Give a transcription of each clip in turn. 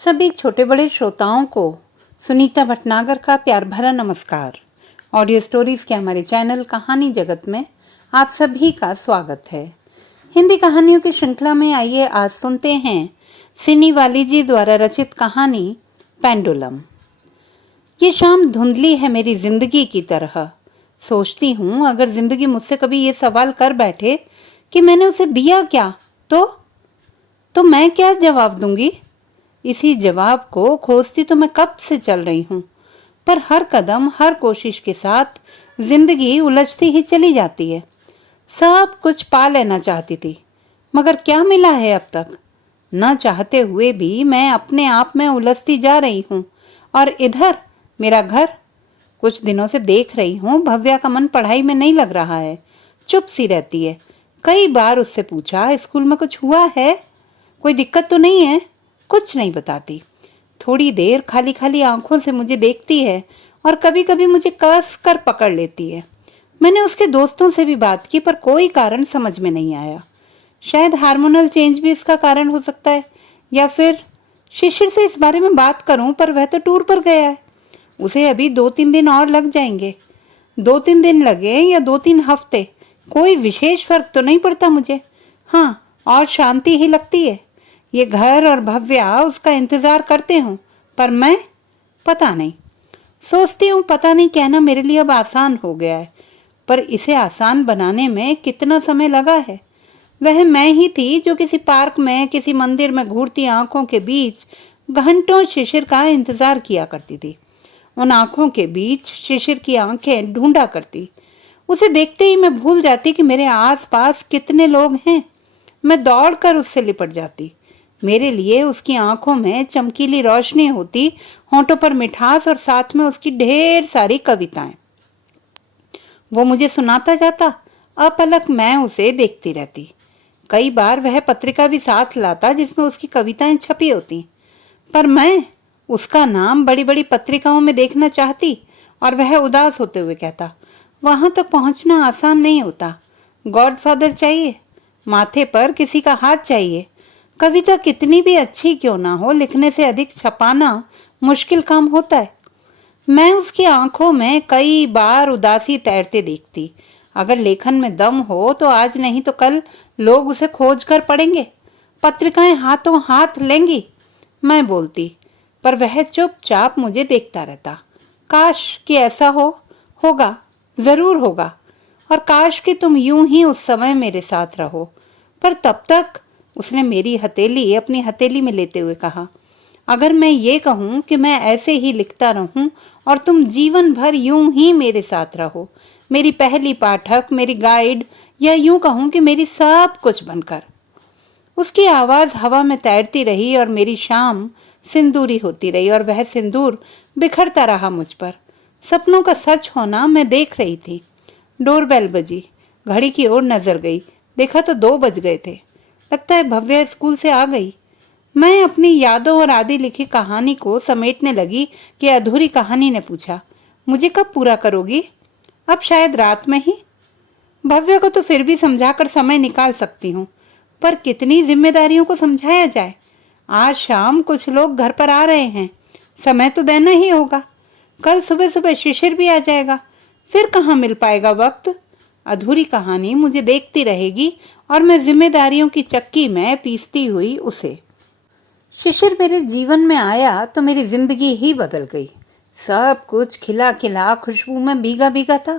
सभी छोटे बड़े श्रोताओं को सुनीता भटनागर का प्यार भरा नमस्कार। ऑडियो स्टोरीज के हमारे चैनल कहानी जगत में आप सभी का स्वागत है। हिंदी कहानियों की श्रृंखला में आइए आज सुनते हैं सिनी वाली जी द्वारा रचित कहानी पेंडुलम। ये शाम धुंधली है मेरी जिंदगी की तरह। सोचती हूँ अगर जिंदगी मुझसे कभी ये सवाल कर बैठे कि मैंने उसे दिया क्या, तो मैं क्या जवाब दूंगी। इसी जवाब को खोजती तो मैं कब से चल रही हूँ, पर हर कदम हर कोशिश के साथ जिंदगी उलझती ही चली जाती है। सब कुछ पा लेना चाहती थी, मगर क्या मिला है अब तक। न चाहते हुए भी मैं अपने आप में उलझती जा रही हूँ। और इधर मेरा घर, कुछ दिनों से देख रही हूँ भव्या का मन पढ़ाई में नहीं लग रहा है, चुप सी रहती है। कई बार उससे पूछा स्कूल में कुछ हुआ है, कोई दिक्कत तो नहीं है, कुछ नहीं बताती। थोड़ी देर खाली खाली आंखों से मुझे देखती है और कभी कभी मुझे कस कर पकड़ लेती है। मैंने उसके दोस्तों से भी बात की पर कोई कारण समझ में नहीं आया। शायद हार्मोनल चेंज भी इसका कारण हो सकता है, या फिर शिशिर से इस बारे में बात करूं पर वह तो टूर पर गया है। उसे अभी 2-3 दिन और लग जाएंगे। 2-3 दिन लगे या 2-3 हफ्ते, कोई विशेष फर्क तो नहीं पड़ता मुझे। हाँ, और शांति ही लगती है। ये घर और भव्या उसका इंतजार करते हूँ, पर मैं पता नहीं। सोचती हूँ पता नहीं कहना मेरे लिए अब आसान हो गया है, पर इसे आसान बनाने में कितना समय लगा है। वह मैं ही थी जो किसी पार्क में, किसी मंदिर में घूरती आंखों के बीच घंटों शिशिर का इंतजार किया करती थी। उन आंखों के बीच शिशिर की आंखें ढूंढा करती। उसे देखते ही मैं भूल जाती कि मेरे आसपास कितने लोग हैं। मैं दौड़कर उससे लिपट जाती। मेरे लिए उसकी आंखों में चमकीली रोशनी होती, होंठों पर मिठास और साथ में उसकी ढेर सारी कविताएं। वो मुझे सुनाता जाता, अपलक मैं उसे देखती रहती। कई बार वह पत्रिका भी साथ लाता जिसमें उसकी कविताएं छपी होती, पर मैं उसका नाम बड़ी बड़ी पत्रिकाओं में देखना चाहती और वह उदास होते हुए कहता, वहां तक पहुंचना आसान नहीं होता। गॉडफादर चाहिए, माथे पर किसी का हाथ चाहिए। कविता कितनी भी अच्छी क्यों ना हो, लिखने से अधिक छपाना मुश्किल काम होता है। मैं उसकी आंखों में कई बार उदासी तैरते देखती। अगर लेखन में दम हो तो आज नहीं तो कल लोग उसे खोज कर पढ़ेंगे, पत्रिकाएं हाथों हाथ लेंगी। मैं बोलती, पर वह चुपचाप मुझे देखता रहता। काश कि ऐसा होगा, जरूर होगा। और काश कि तुम यूं ही उस समय मेरे साथ रहो। पर तब तक उसने मेरी हथेली अपनी हथेली में लेते हुए कहा, अगर मैं ये कहूं कि मैं ऐसे ही लिखता रहूं और तुम जीवन भर यूं ही मेरे साथ रहो, मेरी पहली पाठक, मेरी गाइड, या यूं कहूं कि मेरी सब कुछ बनकर। उसकी आवाज हवा में तैरती रही और मेरी शाम सिंदूरी होती रही और वह सिंदूर बिखरता रहा मुझ पर। सपनों का सच होना मैं देख रही थी। डोरबेल बजी, घड़ी की ओर नजर गई, देखा तो 2 बज गए थे। लगता है भव्या स्कूल से आ गई। मैं अपनी यादों और आदि लिखी कहानी को समेटने लगी कि अधूरी कहानी ने पूछा, मुझे कब पूरा करोगी? अब शायद रात में ही। भव्या को तो फिर भी समझाकर समय निकाल सकती हूँ, पर कितनी जिम्मेदारियों को समझाया जाए। आज शाम कुछ लोग घर पर आ रहे हैं, समय तो देना ही होगा। कल सुबह सुबह शिशिर भी आ जाएगा, फिर कहाँ मिल पाएगा वक्त। अधूरी कहानी मुझे देखती रहेगी और मैं जिम्मेदारियों की चक्की में पीसती हुई उसे। शिशिर मेरे जीवन में आया तो मेरी जिंदगी ही बदल गई। सब कुछ खिला खिला खुशबू में भीगा भीगा था।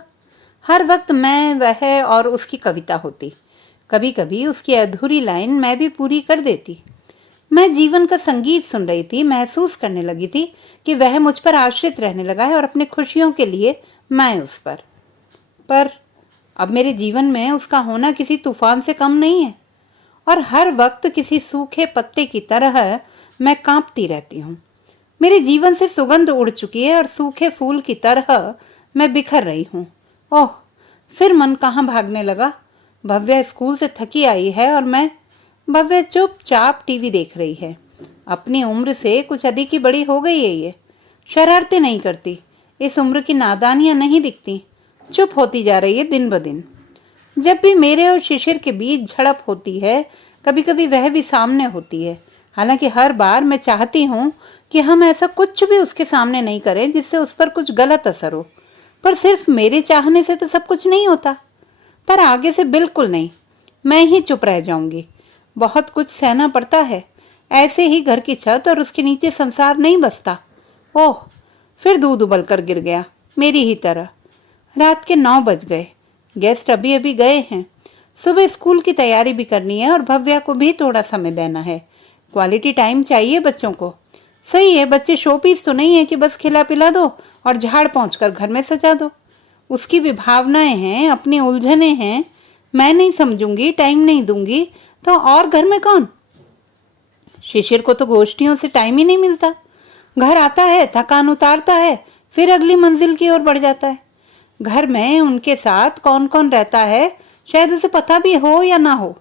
हर वक्त मैं, वह और उसकी कविता होती। कभी कभी उसकी अधूरी लाइन मैं भी पूरी कर देती। मैं जीवन का संगीत सुन रही थी, महसूस करने लगी थी कि वह मुझ पर आश्रित रहने लगा है और अपनी खुशियों के लिए मैं उस पर अब मेरे जीवन में उसका होना किसी तूफान से कम नहीं है। और हर वक्त किसी सूखे पत्ते की तरह मैं कांपती रहती हूँ। मेरे जीवन से सुगंध उड़ चुकी है और सूखे फूल की तरह मैं बिखर रही हूँ। ओह, फिर मन कहाँ भागने लगा। भव्या स्कूल से थकी आई है और भव्या चुपचाप टीवी देख रही है। अपनी उम्र से कुछ अधिक ही बड़ी हो गई है ये। शरारतें नहीं करती, इस उम्र की नादानियां नहीं दिखती। चुप होती जा रही है दिन ब दिन। जब भी मेरे और शिशिर के बीच झड़प होती है, कभी कभी वह भी सामने होती है, हालांकि हर बार मैं चाहती हूँ कि हम ऐसा कुछ भी उसके सामने नहीं करें जिससे उस पर कुछ गलत असर हो, पर सिर्फ मेरे चाहने से तो सब कुछ नहीं होता। पर आगे से बिल्कुल नहीं, मैं ही चुप रह जाऊंगी। बहुत कुछ सहना पड़ता है, ऐसे ही घर की छत और उसके नीचे संसार नहीं बसता। ओह, फिर दूध उबल कर गिर गया, मेरी ही तरह। रात के 9 बज गए। गेस्ट अभी अभी गए हैं। सुबह स्कूल की तैयारी भी करनी है और भव्या को भी थोड़ा समय देना है। क्वालिटी टाइम चाहिए बच्चों को। सही है, बच्चे शोपीस तो नहीं है कि बस खिला पिला दो और झाड़ पोंछ कर घर में सजा दो। उसकी भी भावनाएं हैं, अपनी उलझने हैं। मैं नहीं समझूंगी, टाइम नहीं दूंगी तो और घर में कौन? शिशिर को तो गोष्ठियों से टाइम ही नहीं मिलता। घर आता है, थकान उतारता है, फिर अगली मंजिल की ओर बढ़ जाता है। घर में उनके साथ कौन कौन रहता है शायद उसे पता भी हो या ना हो।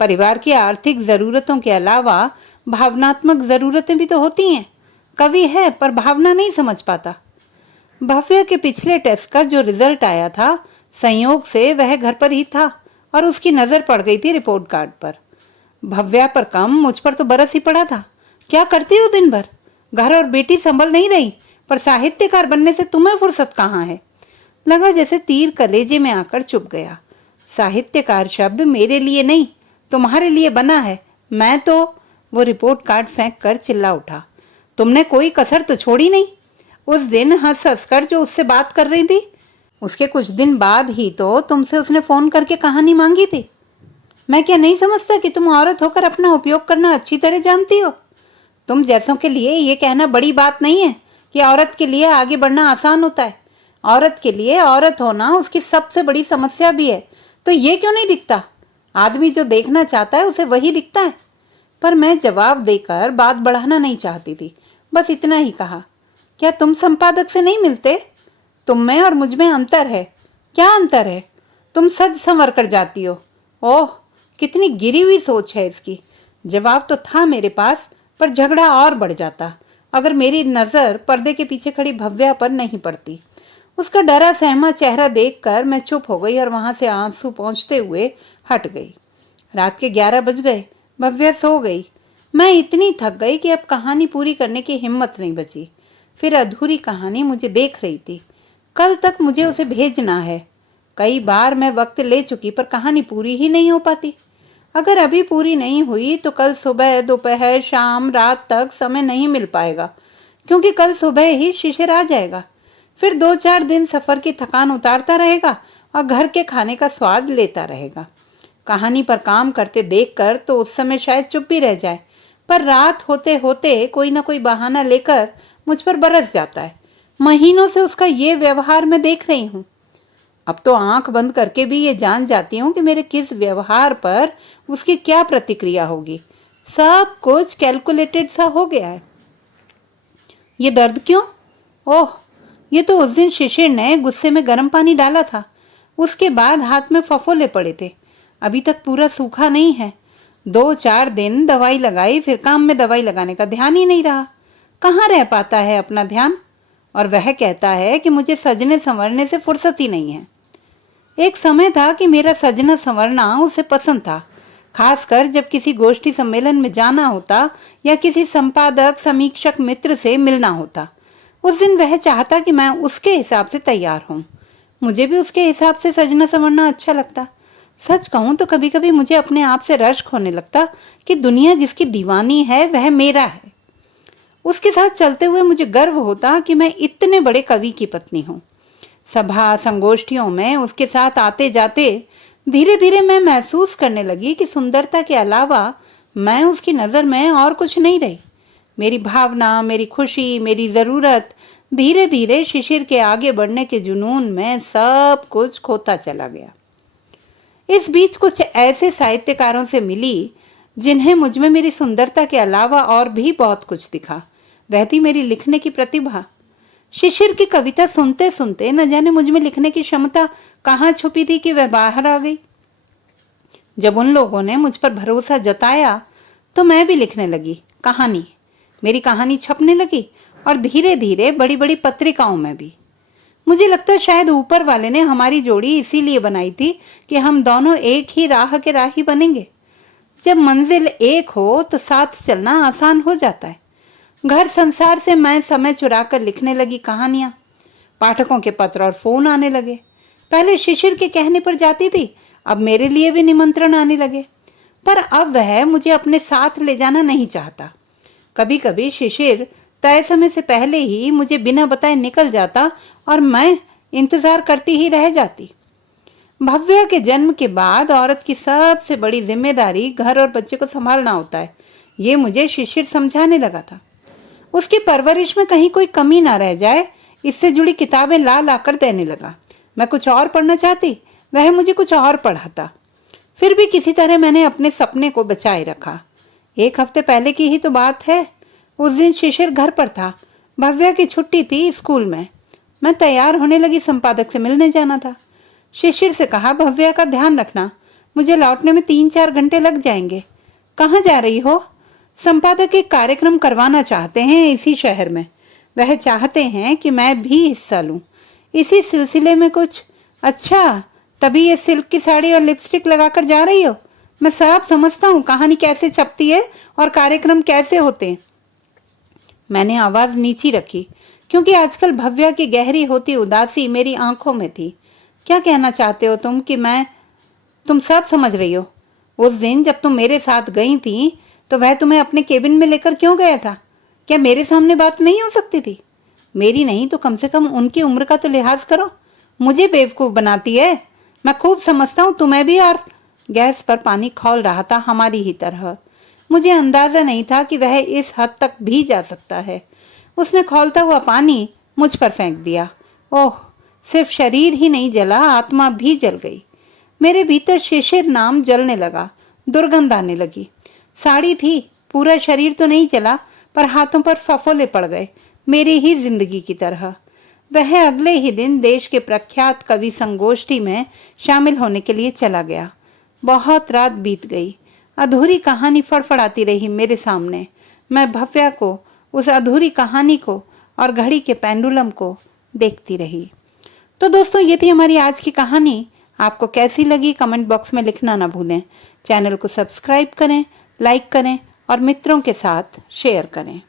परिवार की आर्थिक जरूरतों के अलावा भावनात्मक जरूरतें भी तो होती हैं। कवि है पर भावना नहीं समझ पाता। भव्य के पिछले टेस्ट का जो रिजल्ट आया था, संयोग से वह घर पर ही था और उसकी नजर पड़ गई थी रिपोर्ट कार्ड पर। भव्या पर कम, मुझ पर तो बरस ही पड़ा था। क्या करती हो दिन भर? घर और बेटी संभल नहीं रही, पर साहित्यकार बनने से तुम्हें फुर्सत कहाँ है? लगा जैसे तीर कलेजे में आकर चुभ गया। साहित्यकार शब्द मेरे लिए नहीं, तुम्हारे लिए बना है। मैं तो... वो रिपोर्ट कार्ड फेंक कर चिल्ला उठा। तुमने कोई कसर तो छोड़ी नहीं। उस दिन हंस हंस कर जो उससे बात कर रही थी, उसके कुछ दिन बाद ही तो तुमसे उसने फोन करके कहानी मांगी थी। मैं क्या नहीं समझता कि तुम औरत होकर अपना उपयोग करना अच्छी तरह जानती हो? तुम जैसों के लिए ये कहना बड़ी बात नहीं है कि औरत के लिए आगे बढ़ना आसान होता है। औरत के लिए औरत होना उसकी सबसे बड़ी समस्या भी है। तो ये क्यों नहीं दिखता? आदमी जो देखना चाहता है उसे वही दिखता है। पर मैं जवाब देकर बात बढ़ाना नहीं चाहती थी, बस इतना ही कहा, क्या तुम संपादक से नहीं मिलते? तुम में और मुझ में अंतर है। क्या अंतर है? तुम सज संवर कर जाती हो। ओह, कितनी गिरी हुई सोच है इसकी। जवाब तो था मेरे पास, पर झगड़ा और बढ़ जाता अगर मेरी नजर पर्दे के पीछे खड़ी भव्या पर नहीं पड़ती। उसका डरा सहमा चेहरा देखकर मैं चुप हो गई और वहां से आंसू पोंछते हुए हट गई। रात के 11 बज गए। भव्या सो गई। मैं इतनी थक गई कि अब कहानी पूरी करने की हिम्मत नहीं बची। फिर अधूरी कहानी मुझे देख रही थी। कल तक मुझे उसे भेजना है। कई बार मैं वक्त ले चुकी, पर कहानी पूरी ही नहीं हो पाती। अगर अभी पूरी नहीं हुई तो कल सुबह, दोपहर, शाम, रात तक समय नहीं मिल पाएगा, क्योंकि कल सुबह ही शिशिर आ जाएगा। फिर 2-4 दिन सफर की थकान उतारता रहेगा और घर के खाने का स्वाद लेता रहेगा। कहानी पर काम करते देखकर तो उस समय शायद चुप भी रह जाए, पर रात होते होते कोई ना कोई बहाना लेकर मुझ पर बरस जाता है। महीनों से उसका ये व्यवहार मैं देख रही हूँ। अब तो आंख बंद करके भी ये जान जाती हूँ कि मेरे किस व्यवहार पर उसकी क्या प्रतिक्रिया होगी। सब कुछ कैलकुलेटेड सा हो गया है। ये दर्द क्यों? ओह, ये तो उस दिन शिशिर ने गुस्से में गर्म पानी डाला था। उसके बाद हाथ में फफोले पड़े थे। अभी तक पूरा सूखा नहीं है। 2-4 दिन दवाई लगाई, फिर काम में दवाई लगाने का ध्यान ही नहीं रहा। कहाँ रह पाता है अपना ध्यान? और वह कहता है कि मुझे सजने संवरने से फुर्सत ही नहीं है। एक समय था कि मेरा सजना संवरना उसे पसंद था, खासकर जब किसी गोष्ठी सम्मेलन में जाना होता या किसी संपादक समीक्षक मित्र से मिलना होता। उस दिन वह चाहता कि मैं उसके हिसाब से तैयार हूँ। मुझे भी उसके हिसाब से सजना संवरना अच्छा लगता। सच कहूँ तो कभी कभी मुझे अपने आप से रश्क होने लगता कि दुनिया जिसकी दीवानी है वह मेरा है। उसके साथ चलते हुए मुझे गर्व होता कि मैं इतने बड़े कवि की पत्नी हूँ। सभा संगोष्ठियों में उसके साथ आते जाते धीरे धीरे मैं महसूस करने लगी कि सुंदरता के अलावा मैं उसकी नज़र में और कुछ नहीं रही। मेरी भावना, मेरी खुशी, मेरी ज़रूरत धीरे धीरे शिशिर के आगे बढ़ने के जुनून में सब कुछ खोता चला गया। इस बीच कुछ ऐसे साहित्यकारों से मिली जिन्हें मुझ में मेरी सुंदरता के अलावा और भी बहुत कुछ दिखा। वह थी मेरी लिखने की प्रतिभा। शिशिर की कविता सुनते सुनते न जाने मुझ में लिखने की क्षमता कहाँ छुपी थी कि वह बाहर आ गई। जब उन लोगों ने मुझ पर भरोसा जताया तो मैं भी लिखने लगी कहानी। मेरी कहानी छपने लगी और धीरे धीरे बड़ी बड़ी पत्रिकाओं में भी। मुझे लगता है शायद ऊपर वाले ने हमारी जोड़ी इसीलिए बनाई थी कि हम दोनों एक ही राह के राही बनेंगे। जब मंजिल एक हो तो साथ चलना आसान हो जाता है। घर संसार से मैं समय चुराकर लिखने लगी कहानियां। पाठकों के पत्र और फोन आने लगे। पहले शिशिर के कहने पर जाती थी, अब मेरे लिए भी निमंत्रण आने लगे। पर अब वह मुझे अपने साथ ले जाना नहीं चाहता। कभी कभी शिशिर तय समय से पहले ही मुझे बिना बताए निकल जाता और मैं इंतजार करती ही रह जाती। भव्या के जन्म के बाद औरत की सबसे बड़ी जिम्मेदारी घर और बच्चे को संभालना होता है, ये मुझे शिशिर समझाने लगा था। उसकी परवरिश में कहीं कोई कमी ना रह जाए, इससे जुड़ी किताबें ला लाकर देने लगा। मैं कुछ और पढ़ना चाहती, वह मुझे कुछ और पढ़ाता। फिर भी किसी तरह मैंने अपने सपने को बचाए रखा। एक हफ्ते पहले की ही तो बात है। उस दिन शिशिर घर पर था। भव्या की छुट्टी थी स्कूल में। मैं तैयार होने लगी, संपादक से मिलने जाना था। शिशिर से कहा, भव्या का ध्यान रखना, मुझे लौटने में 3-4 घंटे लग जाएंगे। कहाँ जा रही हो? संपादक एक कार्यक्रम करवाना चाहते हैं इसी शहर में। वह चाहते हैं कि मैं भी हिस्सा लूं। इसी सिलसिले में कुछ। अच्छा, तभी ये सिल्क की साड़ी और लिपस्टिक लगाकर जा रही हो? मैं सब समझता हूँ कहानी कैसे छपती है और कार्यक्रम कैसे होते हैं। मैंने आवाज नीची रखी, क्योंकि आजकल भव्या की गहरी होती उदासी मेरी आंखों में थी। क्या कहना चाहते हो तुम कि तुम सब समझ रही हो? उस दिन जब तुम मेरे साथ गई थी तो वह तुम्हें अपने केबिन में लेकर क्यों गया था? क्या मेरे सामने बात नहीं हो सकती थी? मेरी नहीं तो कम से कम उनकी उम्र का तो लिहाज करो। मुझे बेवकूफ बनाती है। मैं खूब समझता हूँ तुम्हें भी। और गैस पर पानी खौल रहा था हमारी ही तरह। मुझे अंदाजा नहीं था कि वह इस हद तक भी जा सकता है। उसने खौलता हुआ पानी मुझ पर फेंक दिया। ओह, सिर्फ शरीर ही नहीं जला, आत्मा भी जल गई। मेरे भीतर शिशिर नाम जलने लगा, दुर्गंध आने लगी। साड़ी थी, पूरा शरीर तो नहीं जला, पर हाथों पर फफोले पड़ गए, मेरी ही जिंदगी की तरह। वह अगले ही दिन देश के प्रख्यात कवि संगोष्ठी में शामिल होने के लिए चला गया। बहुत रात बीत गई। अधूरी कहानी फड़फड़ाती रही मेरे सामने। मैं भव्या को, उस अधूरी कहानी को और घड़ी के पेंडुलम को देखती रही। तो दोस्तों, ये थी हमारी आज की कहानी। आपको कैसी लगी कमेंट बॉक्स में लिखना ना भूलें। चैनल को सब्सक्राइब करें, लाइक करें और मित्रों के साथ शेयर करें।